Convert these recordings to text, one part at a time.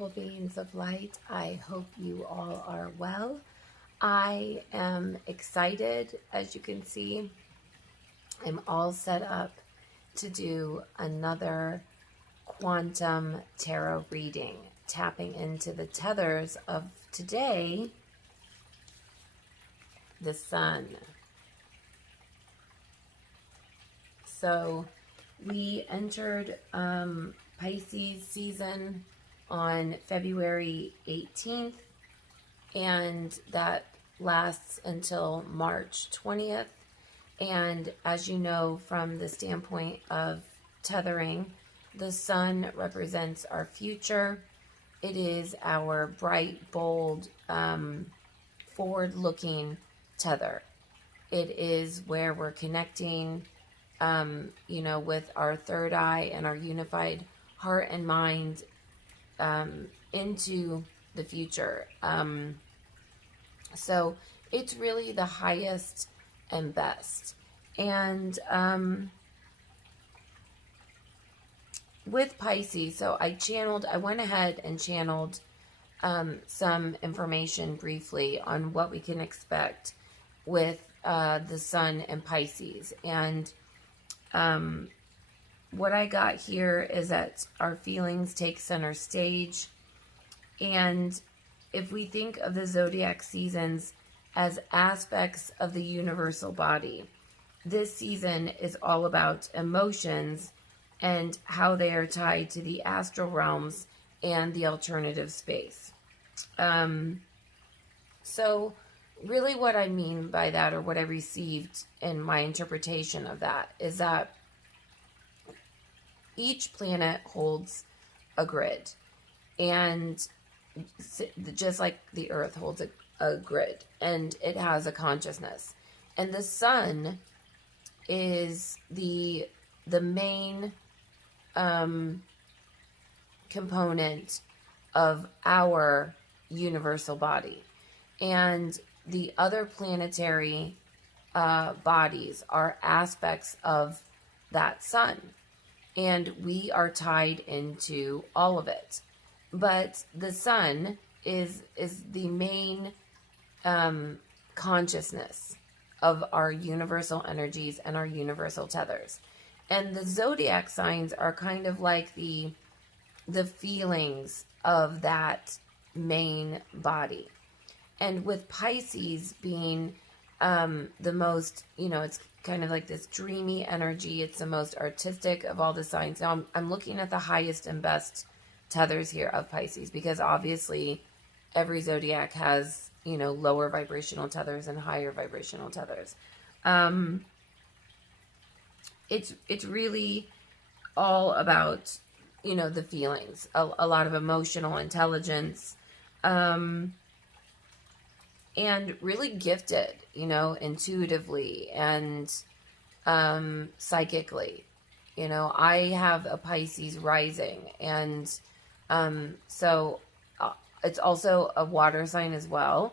beautiful beings of light. I hope you all are well. I am excited. As you can see, I'm all set up to do another quantum tarot reading, tapping into the tethers of today, the sun. So we entered Pisces season on February 18th, and that lasts until March 20th. And as you know, from the standpoint of tethering, the sun represents our future. It is our bright, bold, forward-looking tether. It is where we're connecting, with our third eye and our unified heart and mind into the future. So it's really the highest and best. And with Pisces, so I went ahead and channeled some information briefly on what we can expect with the sun and Pisces. And what I got here is that our feelings take center stage. And if we think of the zodiac seasons as aspects of the universal body, this season is all about emotions and how they are tied to the astral realms and the alternative space. So really what I mean by that, or what I received in my interpretation of that, is that each planet holds a grid, and just like the earth holds a grid, and it has a consciousness. And the sun is the main component of our universal body. And the other planetary bodies are aspects of that sun. And we are tied into all of it. But the sun is the main consciousness of our universal energies and our universal tethers. And the zodiac signs are kind of like the feelings of that main body. And with Pisces being the most, it's kind of like this dreamy energy. It's the most artistic of all the signs. Now, I'm looking at the highest and best tethers here of Pisces, because obviously every zodiac has, lower vibrational tethers and higher vibrational tethers. It's really all about, the feelings, a lot of emotional intelligence, and really gifted, intuitively and psychically. I have a Pisces rising, and so it's also a water sign as well.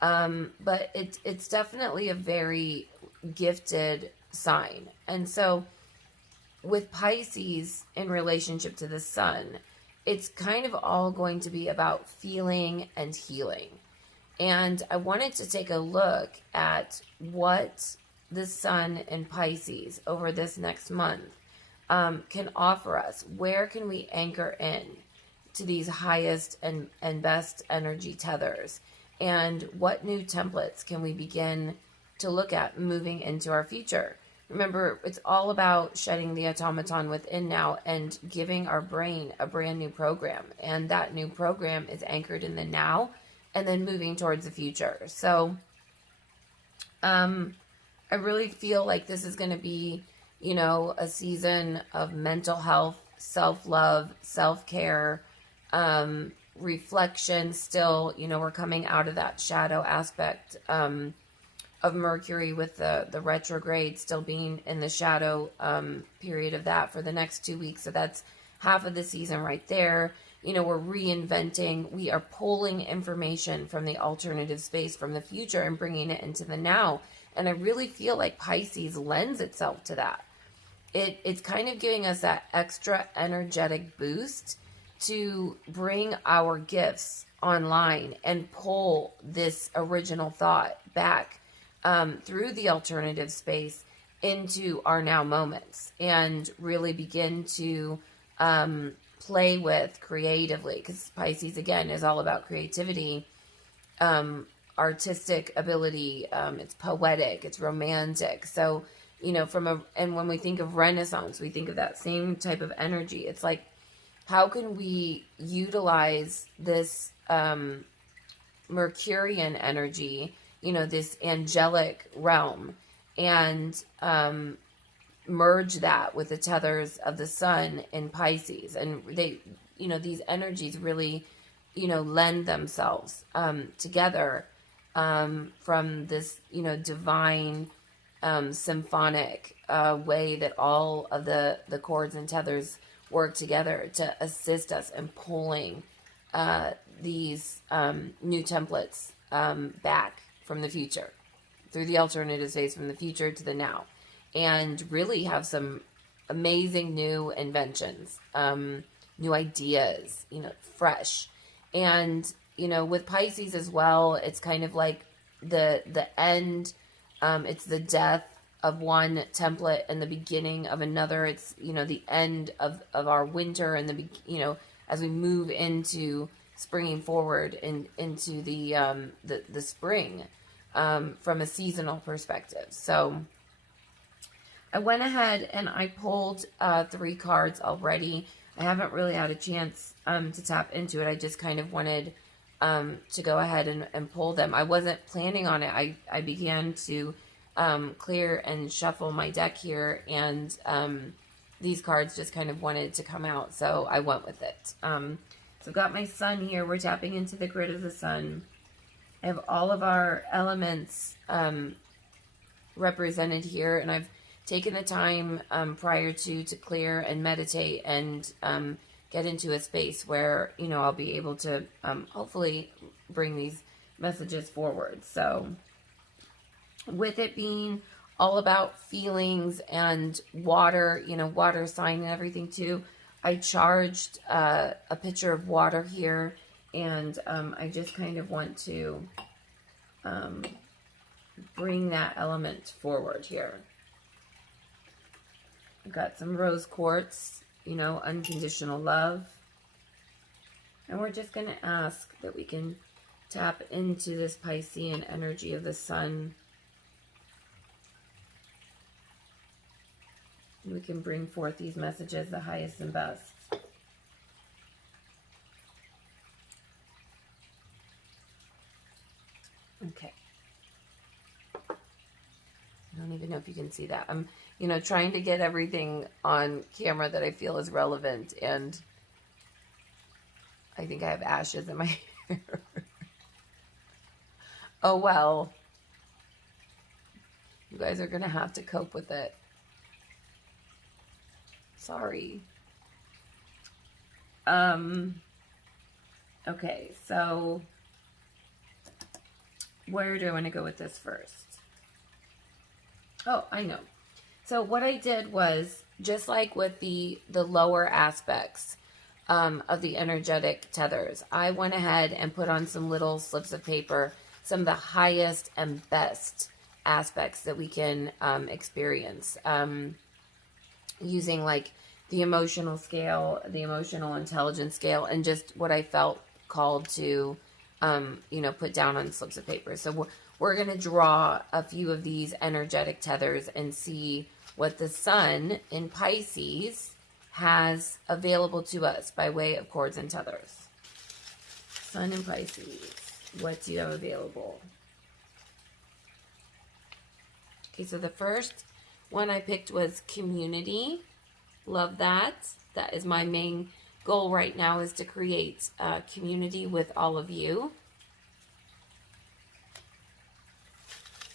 But it's definitely a very gifted sign. And so with Pisces in relationship to the sun, it's kind of all going to be about feeling and healing. And I wanted to take a look at what the sun in Pisces over this next month can offer us. Where can we anchor in to these highest and best energy tethers? And what new templates can we begin to look at moving into our future? Remember, it's all about shedding the automaton within now and giving our brain a brand new program. And that new program is anchored in the now and then moving towards the future. So I really feel like this is going to be, a season of mental health, self-love, self-care, reflection still. We're coming out of that shadow aspect of Mercury with the retrograde still being in the shadow period of that for the next 2 weeks. So that's half of the season right there. We're reinventing. We are pulling information from the alternative space, from the future, and bringing it into the now. And I really feel like Pisces lends itself to that. It's kind of giving us that extra energetic boost to bring our gifts online and pull this original thought back through the alternative space into our now moments and really begin to play with creatively, because Pisces again is all about creativity, artistic ability, it's poetic, it's romantic. So, you know, and when we think of Renaissance, we think of that same type of energy. It's like, how can we utilize this Mercurian energy, you know, this angelic realm, and merge that with the tethers of the sun in Pisces? And they, you know, these energies really, you know, lend themselves together from this, you know, divine symphonic way that all of the chords and tethers work together to assist us in pulling these new templates back from the future, through the alternative space, from the future to the now, and really have some amazing new inventions, new ideas, you know, fresh. And, you know, with Pisces as well, it's kind of like the end, it's the death of one template and the beginning of another. It's, you know, the end of our winter and you know, as we move into springing forward into the spring from a seasonal perspective. So I went ahead and I pulled 3 cards already. I haven't really had a chance to tap into it. I just kind of wanted to go ahead and pull them. I wasn't planning on it. I began to clear and shuffle my deck here, and these cards just kind of wanted to come out, so I went with it. So I've got my sun here. We're tapping into the grid of the sun. I have all of our elements represented here, and I've taken the time prior to clear and meditate and get into a space where, you know, I'll be able to hopefully bring these messages forward. So with it being all about feelings and water, you know, water sign and everything too, I charged a pitcher of water here, and I just kind of want to bring that element forward here. I've got some rose quartz, you know, unconditional love. And we're just going to ask that we can tap into this Piscean energy of the sun. And we can bring forth these messages, the highest and best. Okay. I don't even know if you can see that. I'm, you know, trying to get everything on camera that I feel is relevant, and I think I have ashes in my hair. Oh, well. You guys are going to have to cope with it. Sorry. Okay, so where do I want to go with this first? Oh, I know. So what I did was, just like with the lower aspects of the energetic tethers, I went ahead and put on some little slips of paper, some of the highest and best aspects that we can experience, using like the emotional scale, the emotional intelligence scale, and just what I felt called to, you know, put down on slips of paper. So we're going to draw a few of these energetic tethers and see what the sun in Pisces has available to us by way of chords and tethers. Sun in Pisces, what do you have available? Okay, so the first one I picked was community. Love that. That is my main goal right now, is to create community with all of you.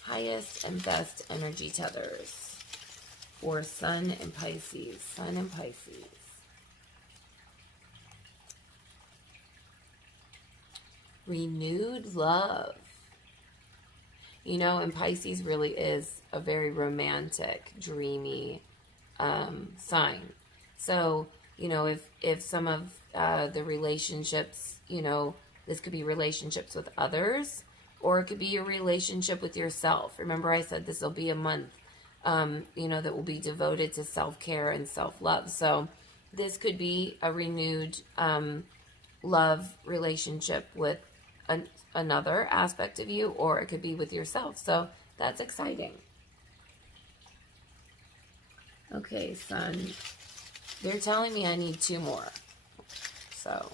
Highest and best energy tethers for Sun and Pisces. Sun and Pisces. Renewed love. You know, and Pisces really is a very romantic, dreamy sign. So, you know, if some of the relationships, this could be relationships with others, or it could be a relationship with yourself. Remember I said this will be a month, that will be devoted to self-care and self-love. So this could be a renewed love relationship with another aspect of you, or it could be with yourself. So that's exciting. Okay, Sun. They're telling me I need 2 more. So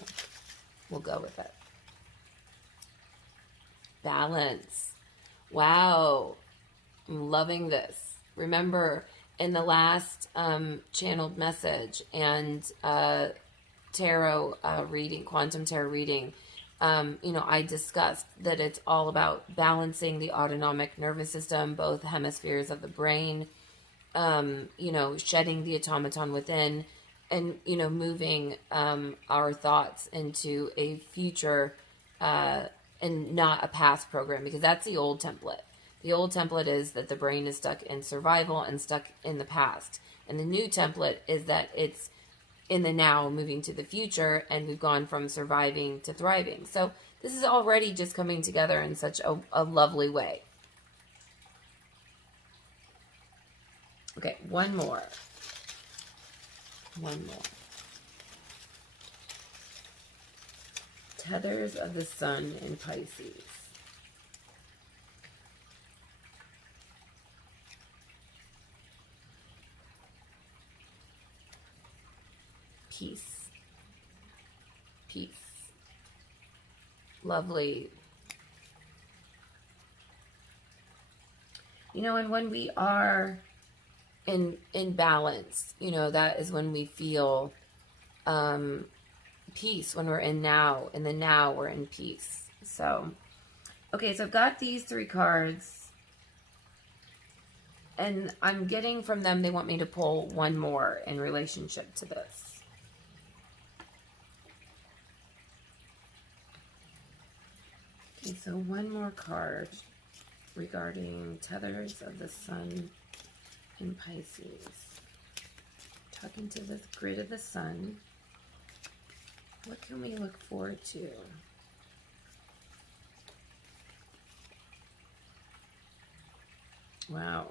we'll go with it. Balance. Wow. I'm loving this. Remember, in the last channeled message and tarot reading, quantum tarot reading, I discussed that it's all about balancing the autonomic nervous system, both hemispheres of the brain, shedding the automaton within, and, moving our thoughts into a future and not a past program, because that's the old template. The old template is that the brain is stuck in survival and stuck in the past. And the new template is that it's in the now, moving to the future, and we've gone from surviving to thriving. So this is already just coming together in such a lovely way. Okay, one more. One more. Tethers of the Sun in Pisces. Peace. Peace. Lovely. And when we are in balance, that is when we feel peace. When we're in the now, we're in peace. So, okay, so I've got these 3 cards, and I'm getting from them, they want me to pull one more in relationship to this. Okay, so one more card regarding Tethers of the Sun in Pisces. Talking to the grid of the sun. What can we look forward to? Wow.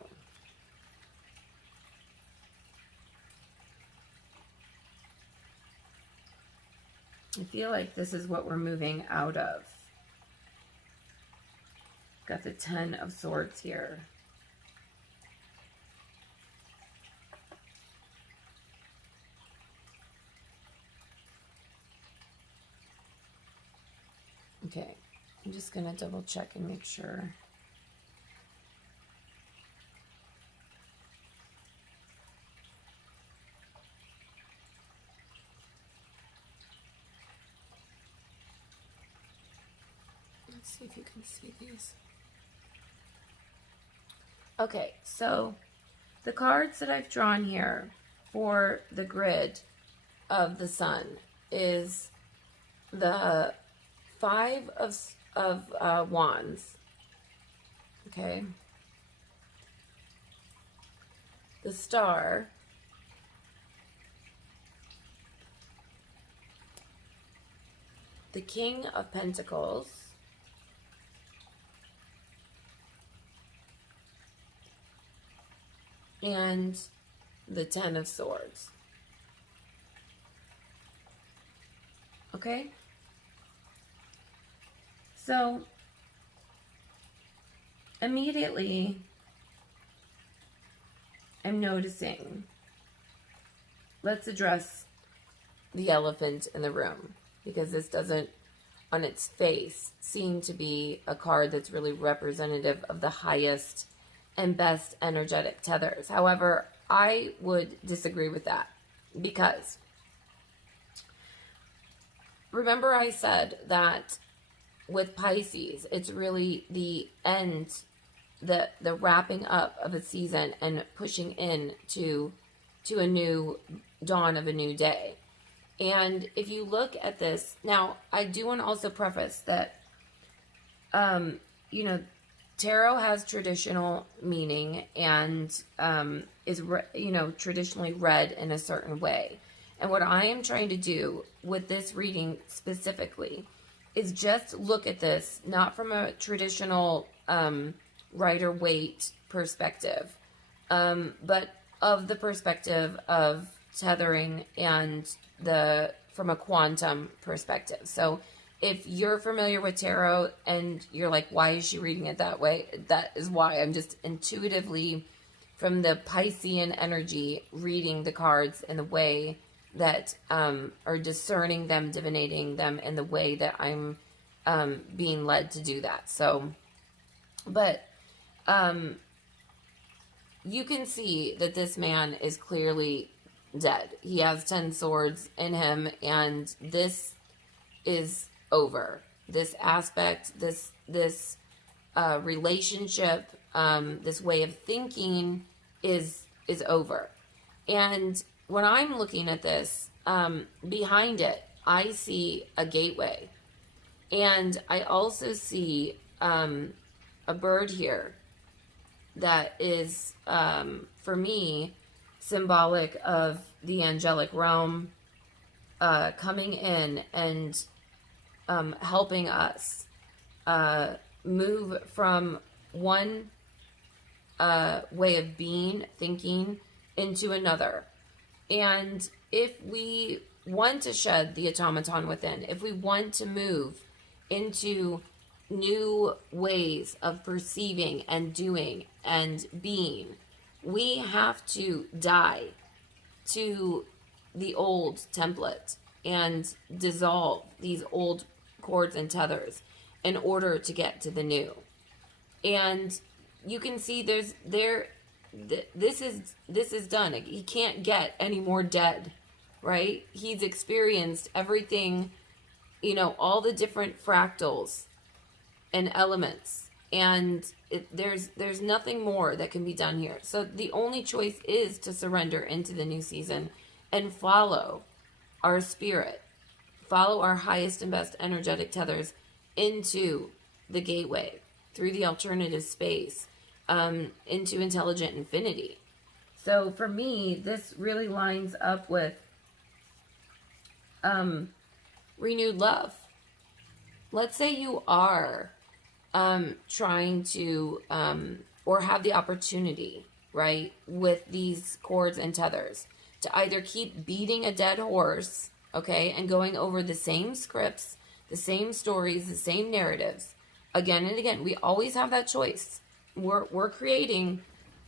I feel like this is what we're moving out of. Got the 10 of Swords here. Okay, I'm just going to double check and make sure. Let's see if you can see these. Okay, so the cards that I've drawn here for the grid of the sun is the 5 of Wands, okay, the Star, the King of Pentacles, and the 10 of Swords. Okay? So, immediately, I'm noticing, let's address the elephant in the room, because this doesn't, on its face, seem to be a card that's really representative of the highest and best energetic tethers. However, I would disagree with that, because remember I said that with Pisces, it's really the end, the wrapping up of a season and pushing in to a new dawn of a new day. And if you look at this, now I do want to also preface that, tarot has traditional meaning and is, traditionally read in a certain way. And what I am trying to do with this reading specifically is just look at this, not from a traditional Rider-Waite perspective, but of the perspective of tethering and from a quantum perspective. So if you're familiar with tarot and you're like, why is she reading it that way? That is why. I'm just intuitively, from the Piscean energy, reading the cards in the way that, or discerning them, divinating them in the way that I'm being led to do that. So, but you can see that this man is clearly dead. He has 10 swords in him, and this is over. This aspect, this relationship, this way of thinking is over. And when I'm looking at this, behind it, I see a gateway. And I also see a bird here that is, for me, symbolic of the angelic realm coming in and helping us move from one way of being, thinking, into another. And if we want to shed the automaton within, if we want to move into new ways of perceiving and doing and being, we have to die to the old template and dissolve these old cords and tethers in order to get to the new. And you can see this is done. He can't get any more dead, right? He's experienced everything, all the different fractals and elements, and there's nothing more that can be done here. So the only choice is to surrender into the new season and follow our spirit, follow our highest and best energetic tethers into the gateway, through the alternative space, into intelligent infinity. So for me, this really lines up with renewed love. Let's say you are trying to, or have the opportunity, right, with these cords and tethers, to either keep beating a dead horse, okay, and going over the same scripts, the same stories, the same narratives, again and again. We always have that choice. We're creating,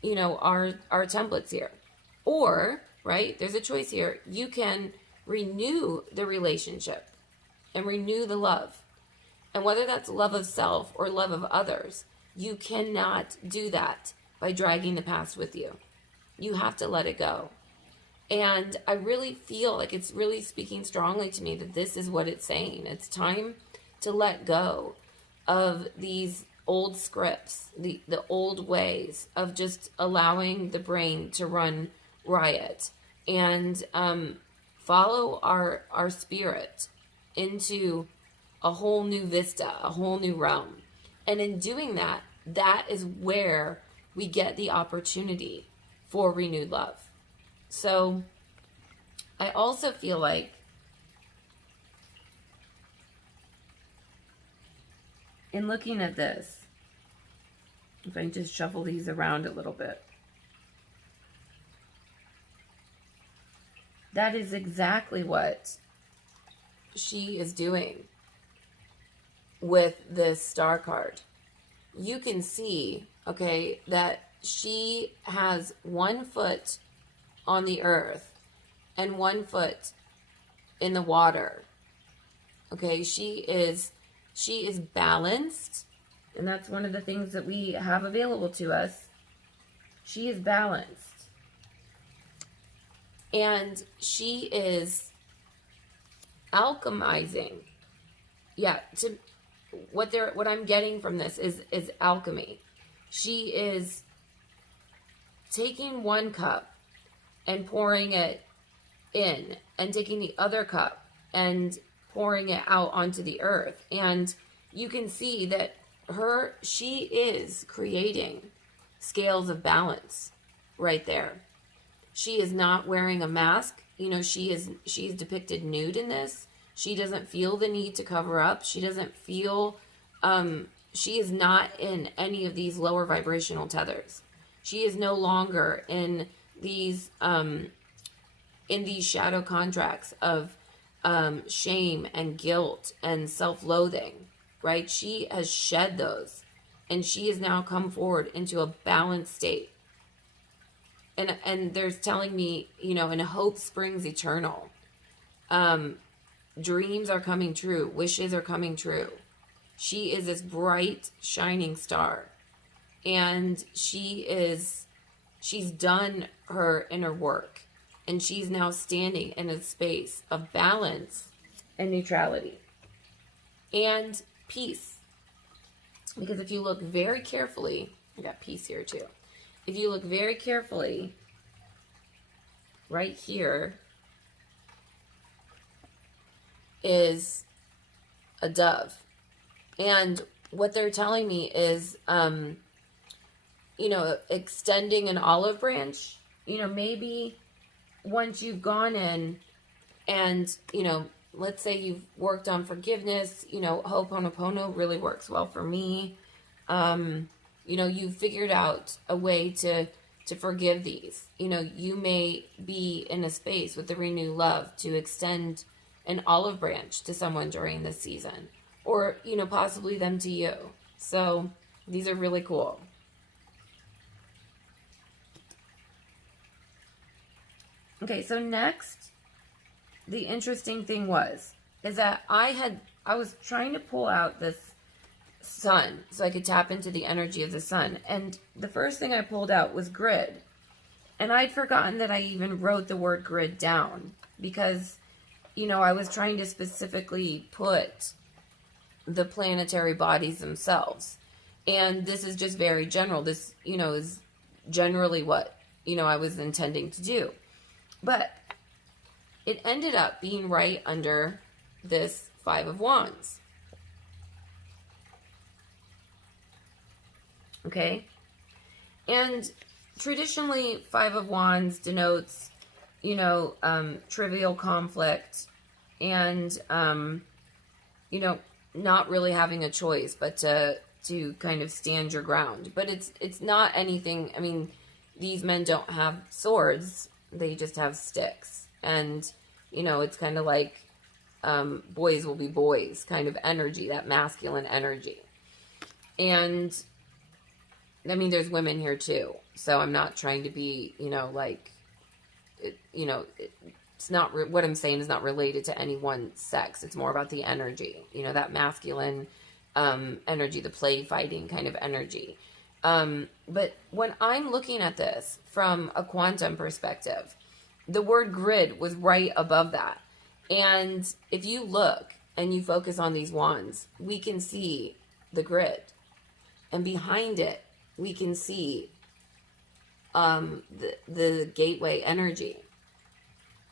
our templates here. Or, right, there's a choice here. You can renew the relationship and renew the love. And whether that's love of self or love of others, you cannot do that by dragging the past with you. You have to let it go. And I really feel like it's really speaking strongly to me that this is what it's saying. It's time to let go of these old scripts, the old ways of just allowing the brain to run riot, and follow our spirit into a whole new vista, a whole new realm. And in doing that, that is where we get the opportunity for renewed love. So I also feel like in looking at this, if I just shuffle these around a little bit, that is exactly what she is doing with this star card. You can see, okay, that she has 1 foot on the earth and 1 foot in the water. Okay, she is balanced, and that's one of the things that we have available to us. She is balanced, and she is alchemizing. Yeah, what I'm getting from this is alchemy. She is taking 1 cup and pouring it in, and taking the other cup and pouring it out onto the earth. And you can see that she is creating scales of balance right there. She is not wearing a mask. she is depicted nude in this. She doesn't feel the need to cover up. She doesn't feel, she is not in any of these lower vibrational tethers. She is no longer in these shadow contracts of shame and guilt and self-loathing, right? She has shed those, and she has now come forward into a balanced state. And there's telling me, and hope springs eternal. Dreams are coming true. Wishes are coming true. She is this bright, shining star. And she's done her inner work. And she's now standing in a space of balance and neutrality. And peace. Because if you look very carefully, I got peace here too. If you look very carefully, right here is a dove. And what they're telling me is, extending an olive branch, maybe once you've gone in and, let's say you've worked on forgiveness, Ho'oponopono really works well for me. You've figured out a way to forgive these. You may be in a space with the renewed love to extend an olive branch to someone during this season, or, possibly them to you. So these are really cool. Okay, so next, the interesting thing is that I was trying to pull out this sun so I could tap into the energy of the sun. And the first thing I pulled out was grid. And I'd forgotten that I even wrote the word grid down because, I was trying to specifically put the planetary bodies themselves. And this is just very general. This, is generally what, I was intending to do. But it ended up being right under this Five of Wands. Okay? And traditionally, Five of Wands denotes, trivial conflict and, not really having a choice, but to kind of stand your ground. But it's not anything, these men don't have swords. They just have sticks. And, it's kind of like boys will be boys kind of energy, that masculine energy. And, there's women here too. So I'm not trying to be, it's not, what I'm saying is not related to any one sex. It's more about the energy, that masculine energy, the play fighting kind of energy. But when I'm looking at this from a quantum perspective, the word grid was right above that. And if you look and you focus on these wands, we can see the grid. And behind it, we can see the gateway energy.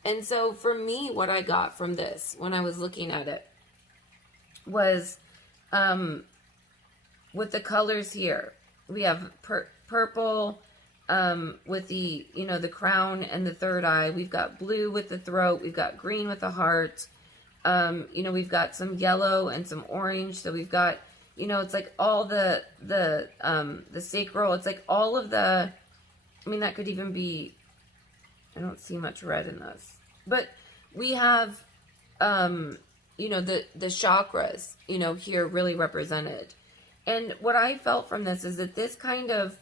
And so for me, what I got from this when I was looking at it was with the colors here, we have purple with the, the crown and the third eye. We've got blue with the throat. We've got green with the heart. We've got some yellow and some orange. So we've got, it's like all the sacral. It's like all of the, that could even be, I don't see much red in this. But we have, the chakras, here really represented. And what I felt from this is that this kind of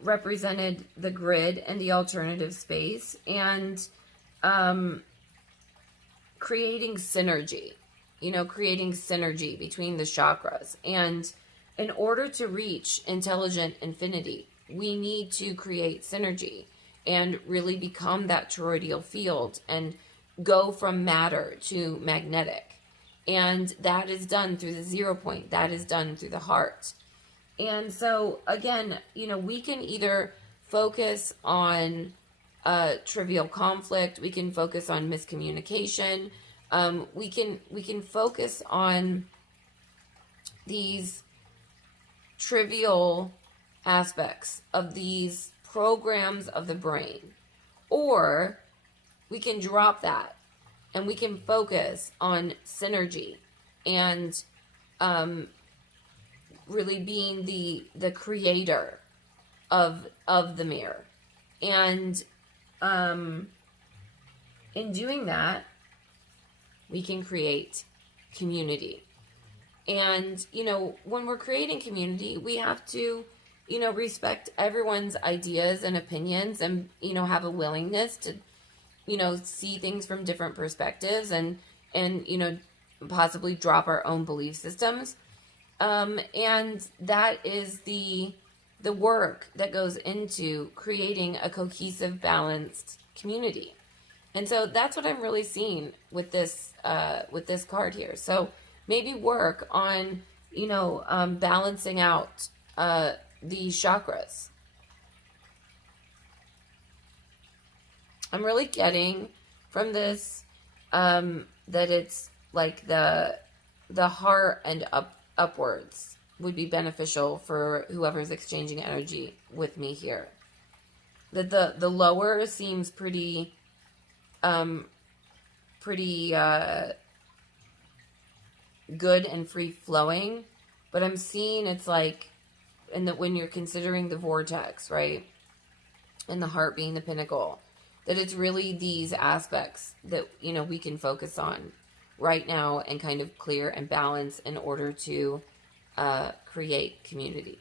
represented the grid and the alternative space and creating synergy, creating synergy between the chakras. And in order to reach intelligent infinity, we need to create synergy and really become that toroidal field and go from matter to magnetic. And that is done through the 0 point. That is done through the heart. And so, again, we can either focus on trivial conflict. We can focus on miscommunication. We can focus on these trivial aspects of these programs of the brain. Or we can drop that and we can focus on synergy and really being the creator of the mirror. And in doing that, we can create community. And, you know, when we're creating community, we have to, you know, respect everyone's ideas and opinions and, you know, have a willingness to, you know, see things from different perspectives and, you know, possibly drop our own belief systems. And that is the work that goes into creating a cohesive, balanced community. And so that's what I'm really seeing with this card here. So maybe work on, you know, balancing out these chakras. I'm really getting from this that it's like the heart and upwards would be beneficial for whoever's exchanging energy with me here. That the lower seems pretty good and free flowing, but I'm seeing it's like, and that when you're considering the vortex, right, and the heart being the pinnacle, that it's really these aspects that, you know, we can focus on right now and kind of clear and balance in order to create community.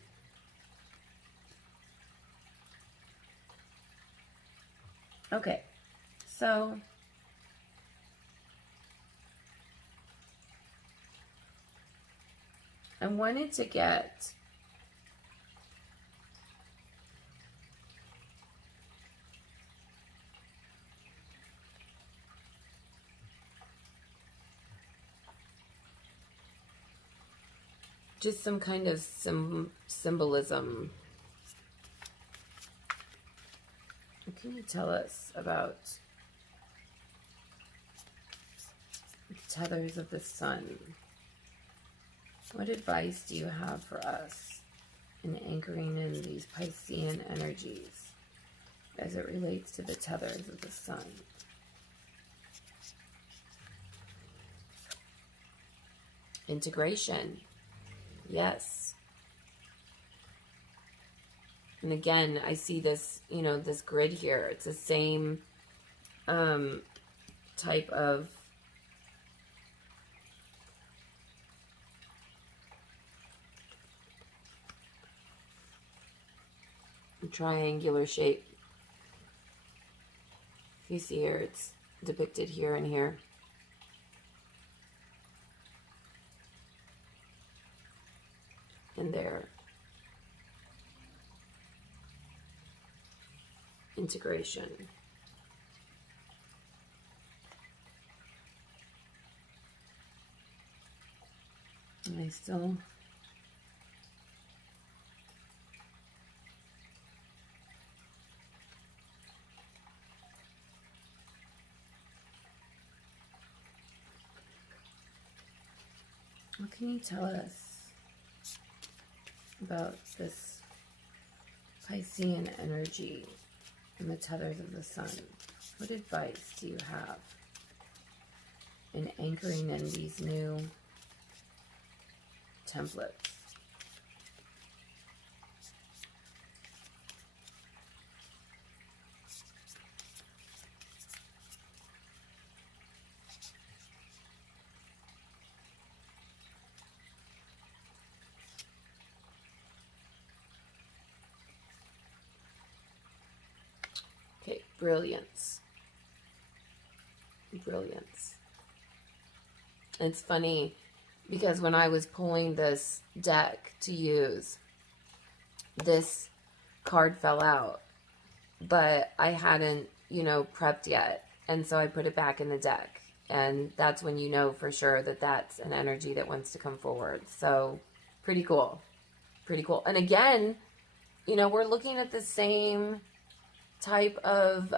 Okay, so I wanted to get just some kind of symbolism. What can you tell us about the tethers of the sun? What advice do you have for us in anchoring in these Piscean energies as it relates to the tethers of the sun? Integration. Yes. And again, I see this, you know, this grid here. It's the same type of triangular shape. You see here, it's depicted here and here. And there. Integration. And I still what can you tell us about this Piscean energy and the tethers of the sun? What advice do you have in anchoring in these new templates? Okay, brilliance. Brilliance. It's funny because when I was pulling this deck to use, this card fell out, but I hadn't, you know, prepped yet. And so I put it back in the deck. And that's when you know for sure that that's an energy that wants to come forward. So pretty cool. Pretty cool. And again, you know, we're looking at the same type of,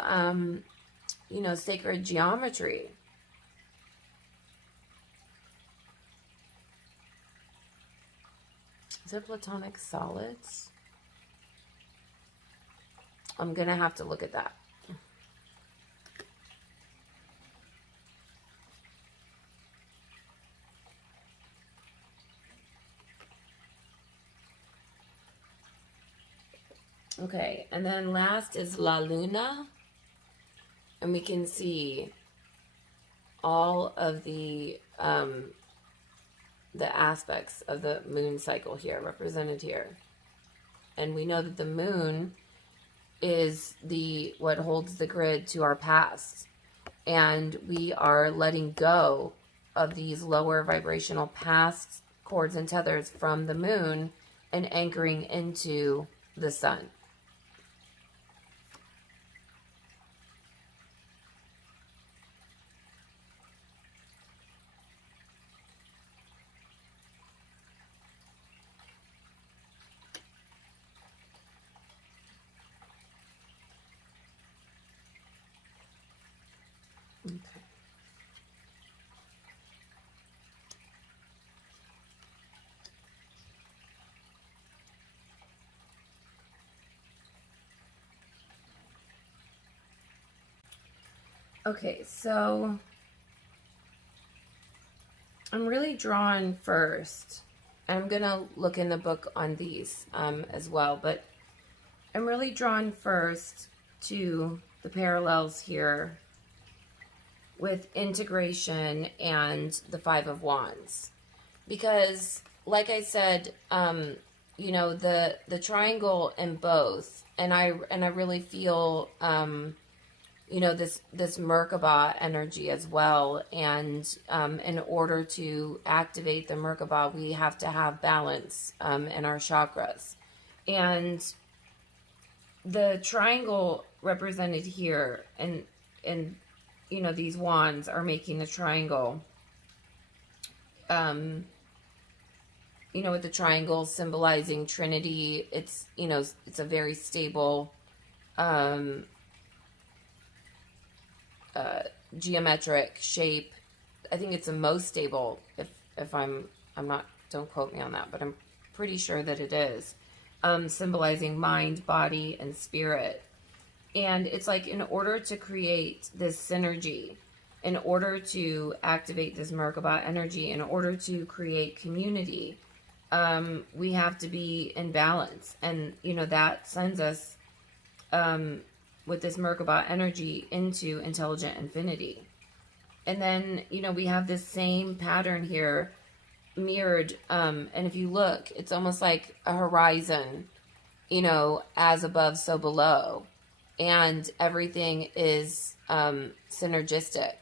you know, sacred geometry. Is it platonic solids? I'm going to have to look at that. Okay, and then last is La Luna. And we can see all of the aspects of the moon cycle here, represented here. And we know that the moon is what holds the grid to our past. And we are letting go of these lower vibrational past cords and tethers from the moon and anchoring into the sun. Okay. Okay, so I'm really drawn first. I'm going to look in the book on these as well, but I'm really drawn first to the parallels here with integration and the Five of Wands. Because, like I said, you know, the triangle in both, and I really feel you know, this Merkaba energy as well. And in order to activate the Merkaba, we have to have balance in our chakras. And the triangle represented here, and you know, these wands are making the triangle. You know, with the triangle symbolizing Trinity, it's, you know, it's a very stable geometric shape. I think it's the most stable, if I'm not, don't quote me on that, but I'm pretty sure that it is, symbolizing mind, body, and spirit. And it's like, in order to create this synergy, in order to activate this Merkaba energy, in order to create community, we have to be in balance. And, you know, that sends us with this Merkaba energy into intelligent infinity. And then, you know, we have this same pattern here mirrored. And if you look, it's almost like a horizon, you know, as above, so below. And everything is synergistic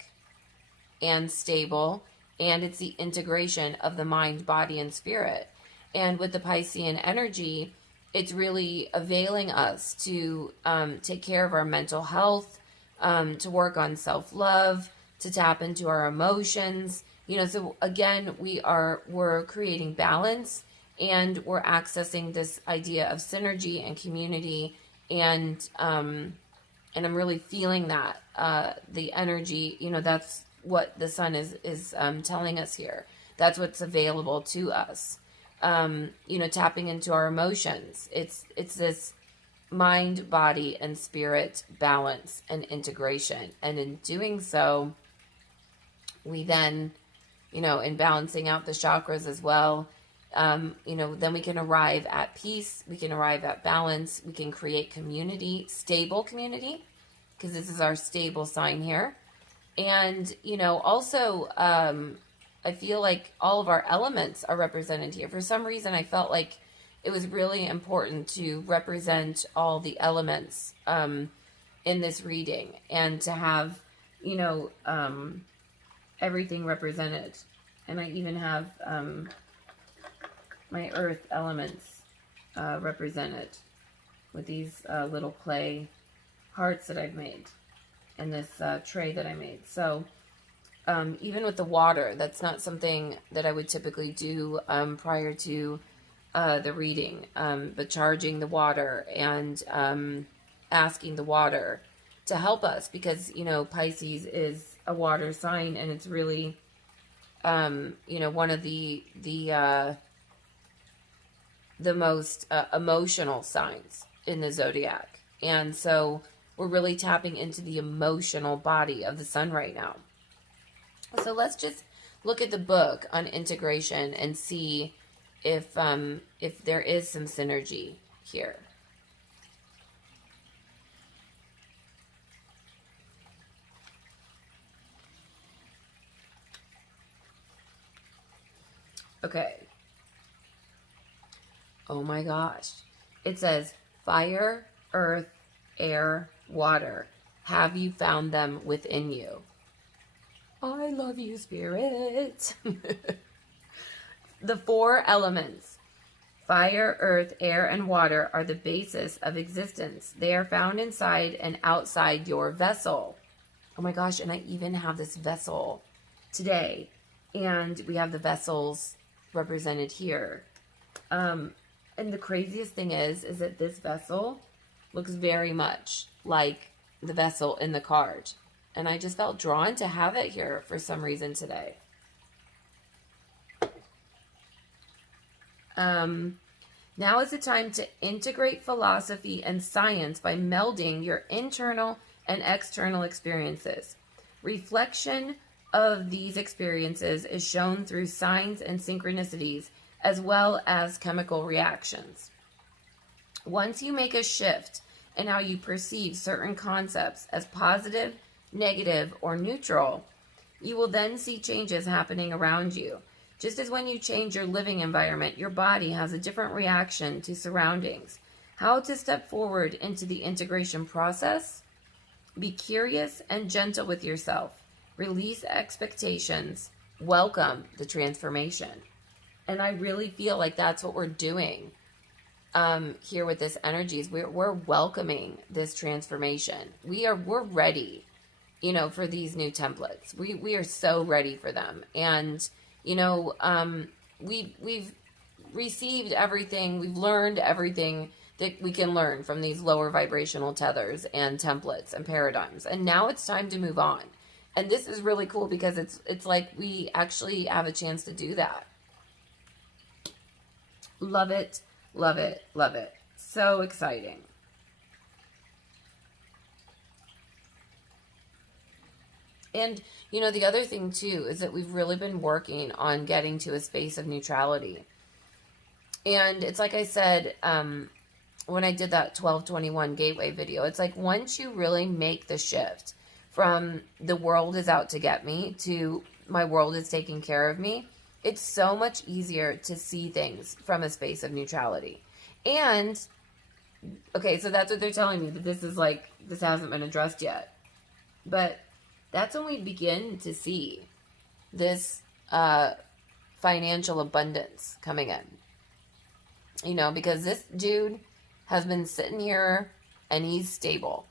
and stable. And it's the integration of the mind, body, and spirit. And with the Piscean energy, it's really availing us to take care of our mental health, to work on self-love, to tap into our emotions. You know, so again, we're creating balance, and we're accessing this idea of synergy and community, and I'm really feeling that the energy. You know, that's what the sun is telling us here. That's what's available to us. You know, tapping into our emotions. It's this mind, body, and spirit balance and integration. And in doing so, we then, you know, in balancing out the chakras as well, you know, then we can arrive at peace. We can arrive at balance. We can create community, stable community, because this is our stable sign here. And, you know, also, I feel like all of our elements are represented here. For some reason, I felt like it was really important to represent all the elements in this reading, and to have, you know, everything represented. And I even have my earth elements represented with these little clay hearts that I've made, and this tray that I made. So even with the water, that's not something that I would typically do prior to the reading, but charging the water and asking the water to help us, because, you know, Pisces is a water sign, and it's really, you know, one of the most emotional signs in the zodiac. And so we're really tapping into the emotional body of the sun right now. So let's just look at the book on integration and see if there is some synergy here. Okay. Oh my gosh. It says fire, earth, air, water. Have you found them within you? I love you, Spirit. The four elements, fire, earth, air, and water, are the basis of existence. They are found inside and outside your vessel. Oh my gosh, and I even have this vessel today. And we have the vessels represented here. And the craziest thing is that this vessel looks very much like the vessel in the card. And I just felt drawn to have it here for some reason today. Now is the time to integrate philosophy and science by melding your internal and external experiences. Reflection of these experiences is shown through signs and synchronicities, as well as chemical reactions. Once you make a shift in how you perceive certain concepts as positive, negative, or neutral, you will then see changes happening around you. Just as when you change your living environment, your body has a different reaction to surroundings. How to step forward into the integration process? Be curious and gentle with yourself. Release expectations. Welcome the transformation. And I really feel like that's what we're doing here with this energy. Is we're welcoming this transformation. We're ready, for these new templates. We are so ready for them. And we've received everything. We've learned everything that we can learn from these lower vibrational tethers and templates and paradigms. And now it's time to move on. And this is really cool because it's like we actually have a chance to do that. Love it, love it, love it. So exciting. And, the other thing, too, is that we've really been working on getting to a space of neutrality. And it's like I said, when I did that 1221 gateway video, it's like once you really make the shift from the world is out to get me to my world is taking care of me, it's so much easier to see things from a space of neutrality. And, okay, so that's what they're telling me, that this hasn't been addressed yet. But that's when we begin to see this financial abundance coming in. Because this dude has been sitting here and he's stable.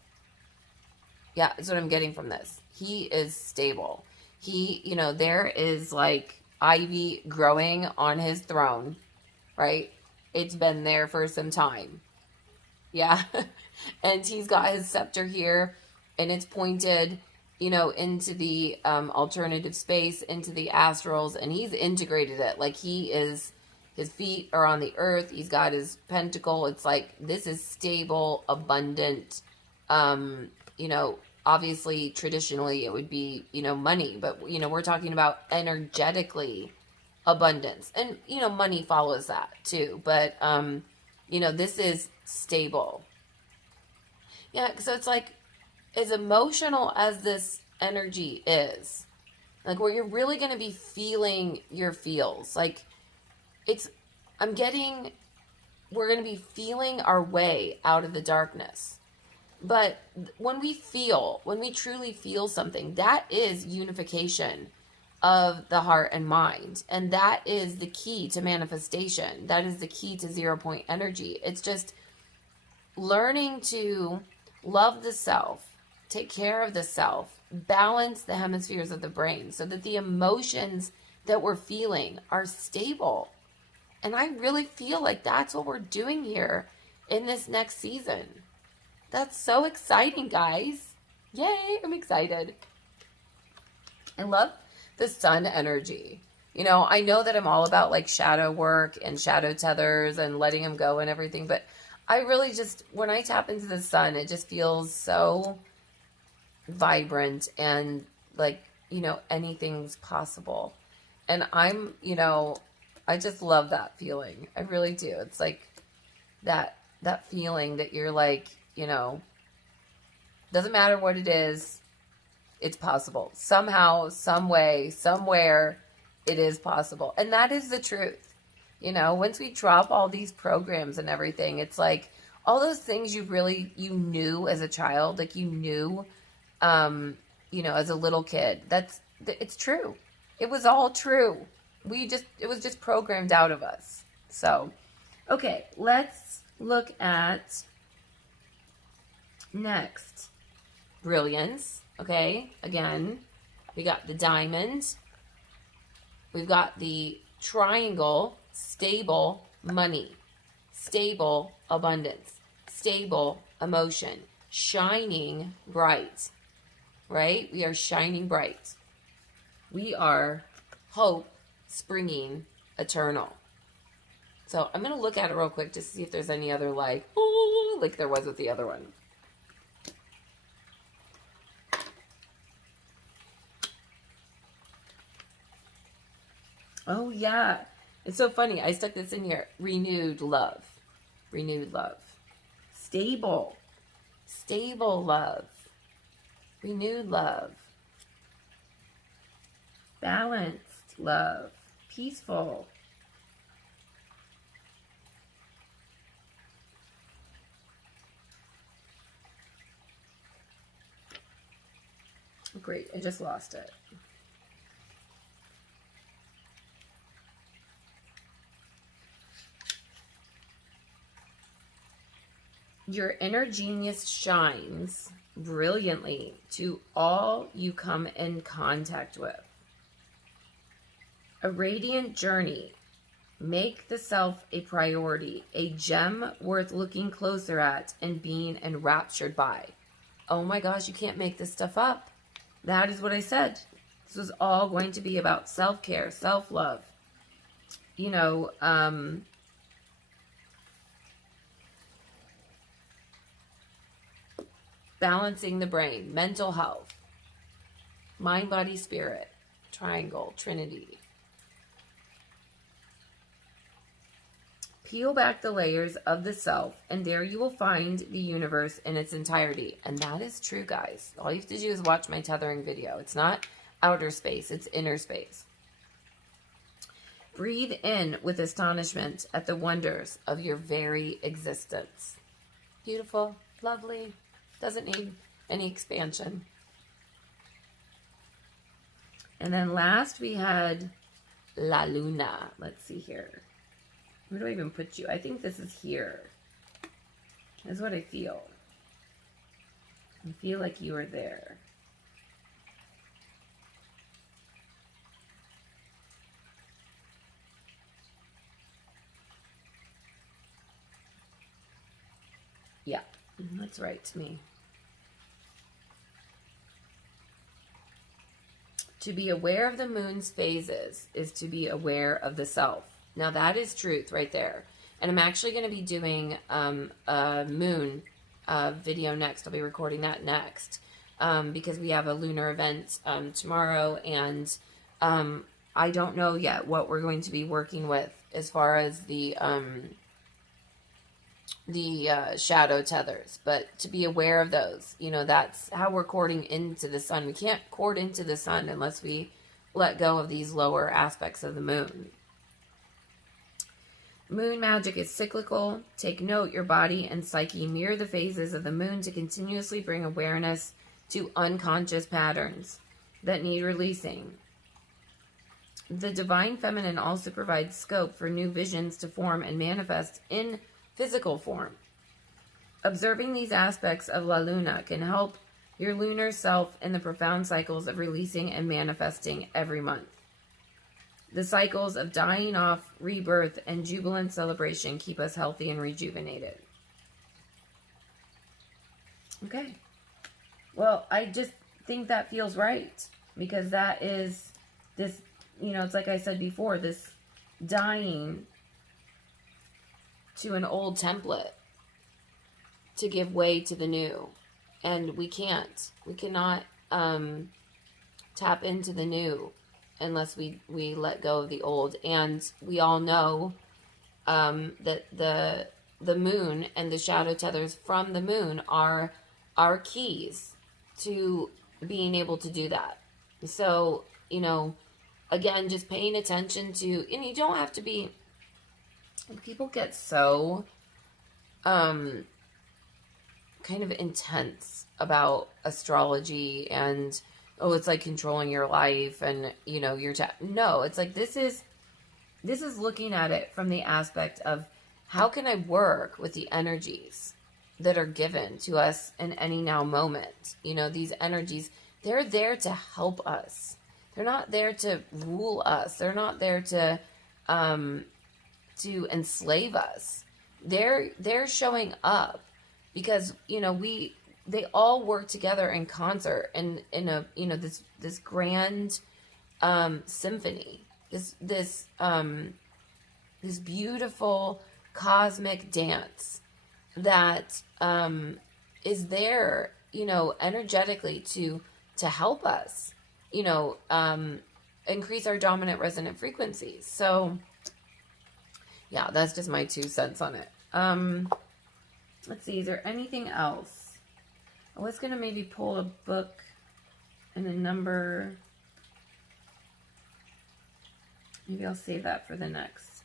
Yeah, that's what I'm getting from this. He is stable. There is like ivy growing on his throne, right? It's been there for some time. Yeah. And he's got his scepter here and it's pointed into the alternative space, into the astrals, and he's integrated it. Like his feet are on the earth. He's got his pentacle. It's like, this is stable, abundant. Obviously, traditionally, it would be, money. But, we're talking about energetically abundance. And, money follows that, too. But, this is stable. Yeah, so it's like, as emotional as this energy is, like where you're really going to be feeling your feels, like we're going to be feeling our way out of the darkness. But when we truly feel something, that is unification of the heart and mind. And that is the key to manifestation. That is the key to 0 point energy. It's just learning to love the self, take care of the self, balance the hemispheres of the brain so that the emotions that we're feeling are stable. And I really feel like that's what we're doing here in this next season. That's so exciting, guys. Yay, I'm excited. I love the sun energy. I know that I'm all about like shadow work and shadow tethers and letting them go and everything, but I really just, when I tap into the sun, it just feels so vibrant and like, anything's possible. And I just love that feeling. I really do. It's like that feeling that you're like, doesn't matter what it is, it's possible. Somehow, some way, somewhere, it is possible. And that is the truth. You know, once we drop all these programs and everything, it's like all those things you knew as a child, like you knew, you know, as a little kid, it's true. It was all true. It was just programmed out of us. So, okay, let's look at next. Brilliance. Okay, again, we got the diamond. We've got the triangle, stable money, stable abundance, stable emotion, shining bright, right? We are shining bright. We are hope springing eternal. So I'm going to look at it real quick to see if there's any other like there was with the other one. Oh, yeah. It's so funny. I stuck this in here. Renewed love. Renewed love. Stable. Stable love. Renewed love. Balanced love. Peaceful. Great. I just lost it. Your inner genius shines brilliantly to all you come in contact with. A radiant journey. Make the self a priority, a gem worth looking closer at and being enraptured by. Oh my gosh, you can't make this stuff up. That is what I said. This was all going to be about self-care, self-love. You know, balancing the brain, mental health, mind, body, spirit, triangle, Trinity. Peel back the layers of the self, and there you will find the universe in its entirety. And that is true, guys. All you have to do is watch my tethering video. It's not outer space, it's inner space. Breathe in with astonishment at the wonders of your very existence. Beautiful, lovely, doesn't need any expansion. And then last we had La Luna. Let's see here. Where do I even put you? I think this is here. That's what I feel. I feel like you are there. Yeah, that's right to me. To be aware of the moon's phases is to be aware of the self. Now that is truth right there. And I'm actually going to be doing a moon video next. I'll be recording that next because we have a lunar event tomorrow. And I don't know yet what we're going to be working with as far as the shadow tethers. But to be aware of those, you know, that's how we're courting into the sun. We can't court into the sun unless we let go of these lower aspects of the moon. Moon magic is cyclical. Take note, your body and psyche mirror the phases of the moon to continuously bring awareness to unconscious patterns that need releasing. The divine feminine also provides scope for new visions to form and manifest in physical form. Observing these aspects of La Luna can help your lunar self in the profound cycles of releasing and manifesting every month. The cycles of dying off, rebirth, and jubilant celebration keep us healthy and rejuvenated. Okay. Well, I just think that feels right because that is this, you know, it's like I said before, this dying to an old template to give way to the new. And we cannot tap into the new unless we let go of the old. And we all know that the moon and the shadow tethers from the moon are our keys to being able to do that. So, you know, again, just paying attention to, and you don't have to be, people get so kind of intense about astrology and, oh, it's like controlling your life and, you know, no, it's like, this is looking at it from the aspect of, how can I work with the energies that are given to us in any now moment? You know, these energies, they're there to help us. They're not there to rule us. They're not there to enslave us. They're showing up because, you know, they all work together in concert and in a, you know, this grand symphony, this beautiful cosmic dance that is there, you know, energetically to help us, you know, increase our dominant resonant frequencies. So yeah, that's just my 2 cents on it. Let's see, is there anything else? I was going to maybe pull a book and a number. Maybe I'll save that for the next.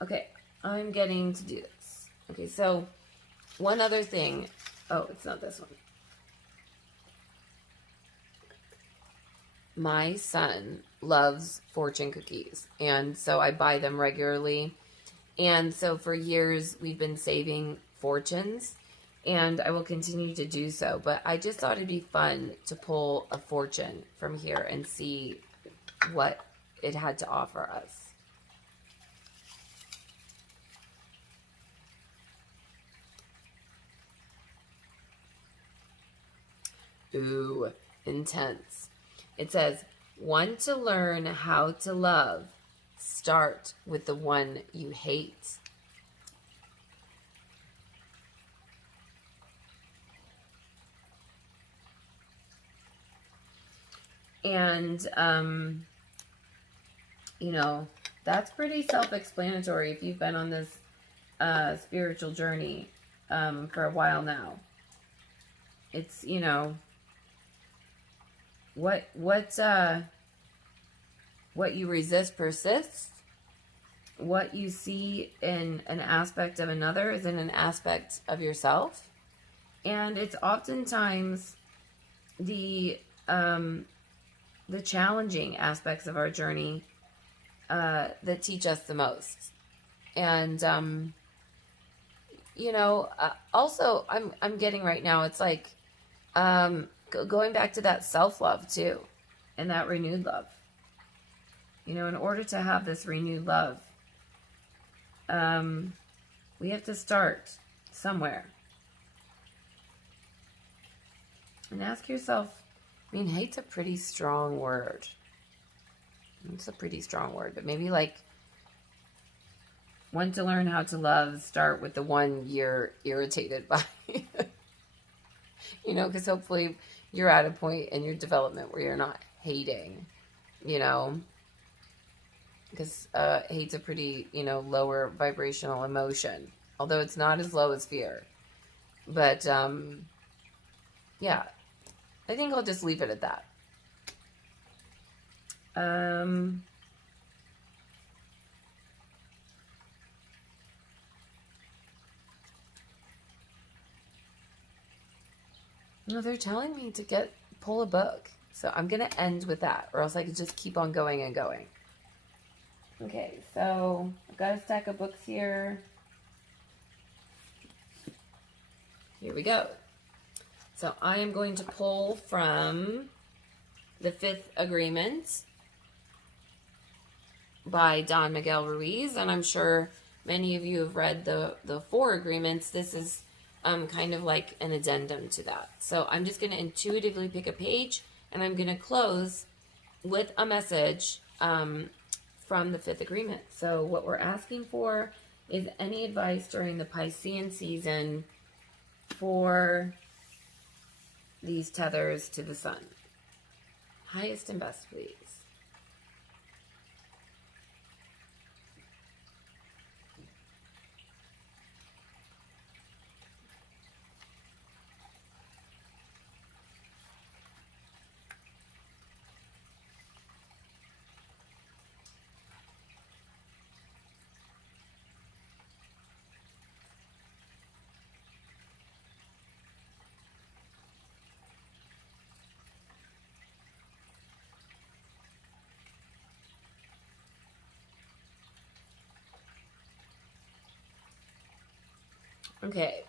Okay, I'm getting to do this. Okay, so one other thing. Oh, it's not this one. My son loves fortune cookies, and so I buy them regularly. And so for years, we've been saving fortunes, and I will continue to do so. But I just thought it'd be fun to pull a fortune from here and see what it had to offer us. Ooh, intense. It says, want to learn how to love, start with the one you hate. And, you know, that's pretty self-explanatory if you've been on this spiritual journey for a while now. It's, you know, what you resist persists. What you see in an aspect of another is in an aspect of yourself. And it's oftentimes the challenging aspects of our journey that teach us the most. And you know, also I'm getting right now, it's like going back to that self-love too, and that renewed love. You know, in order to have this renewed love, we have to start somewhere. And ask yourself, I mean, hate's a pretty strong word. It's a pretty strong word, but maybe like, want to learn how to love, start with the one you're irritated by. You know, because hopefully you're at a point in your development where you're not hating, you know, because hate's a pretty, you know, lower vibrational emotion, although it's not as low as fear. But yeah, I think I'll just leave it at that. No, they're telling me to pull a book. So I'm going to end with that, or else I could just keep on going and going. Okay, so I've got a stack of books here. Here we go. So I am going to pull from The Fifth Agreement by Don Miguel Ruiz, and I'm sure many of you have read the Four Agreements. This is kind of like an addendum to that. So I'm just going to intuitively pick a page, and I'm going to close with a message from the Fifth Agreement. So what we're asking for is any advice during the Piscean season for these tethers to the sun. Highest and best, please. Okay.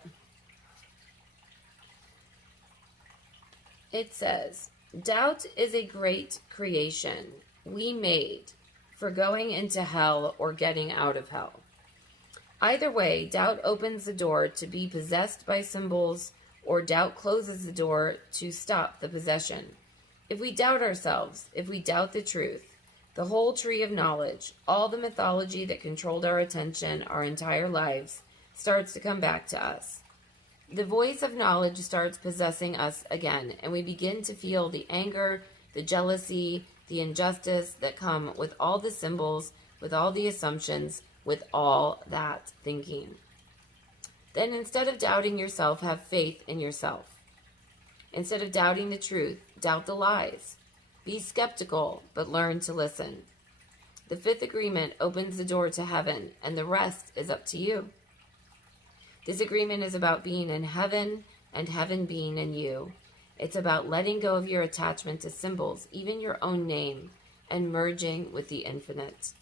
It says, doubt is a great creation we made for going into hell or getting out of hell. Either way, doubt opens the door to be possessed by symbols, or doubt closes the door to stop the possession. If we doubt ourselves, if we doubt the truth, the whole tree of knowledge, all the mythology that controlled our attention our entire lives, starts to come back to us. The voice of knowledge starts possessing us again, and we begin to feel the anger, the jealousy, the injustice that come with all the symbols, with all the assumptions, with all that thinking. Then instead of doubting yourself, have faith in yourself. Instead of doubting the truth, doubt the lies. Be skeptical, but learn to listen. The fifth agreement opens the door to heaven, and the rest is up to you. This agreement is about being in heaven and heaven being in you. It's about letting go of your attachment to symbols, even your own name, and merging with the infinite.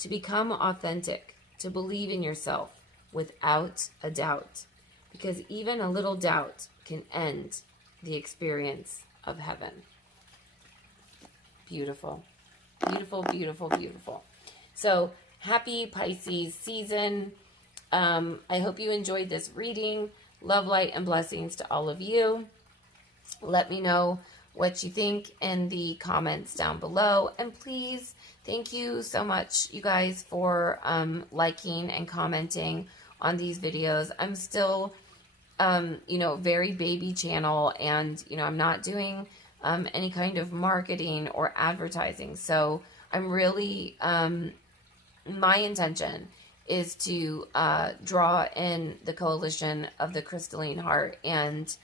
To become authentic, to believe in yourself without a doubt, because even a little doubt can end the experience of heaven. Beautiful. Beautiful, beautiful, beautiful. So, happy Pisces season. I hope you enjoyed this reading. Love, light, and blessings to all of you. Let me know what you think in the comments down below. And please, thank you so much, you guys, for liking and commenting on these videos. I'm still, very baby channel, and, I'm not doing any kind of marketing or advertising. So I'm really, my intention is to draw in the coalition of the crystalline heart and,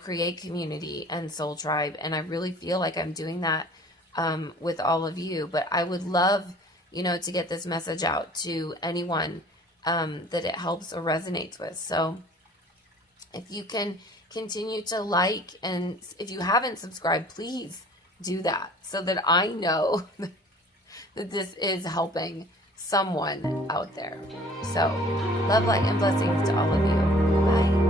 create community and soul tribe. And I really feel like I'm doing that with all of you. But I would love, to get this message out to anyone that it helps or resonates with. So if you can continue to like, and if you haven't subscribed, please do that so that I know that this is helping someone out there. So, love, light, and blessings to all of you. Bye.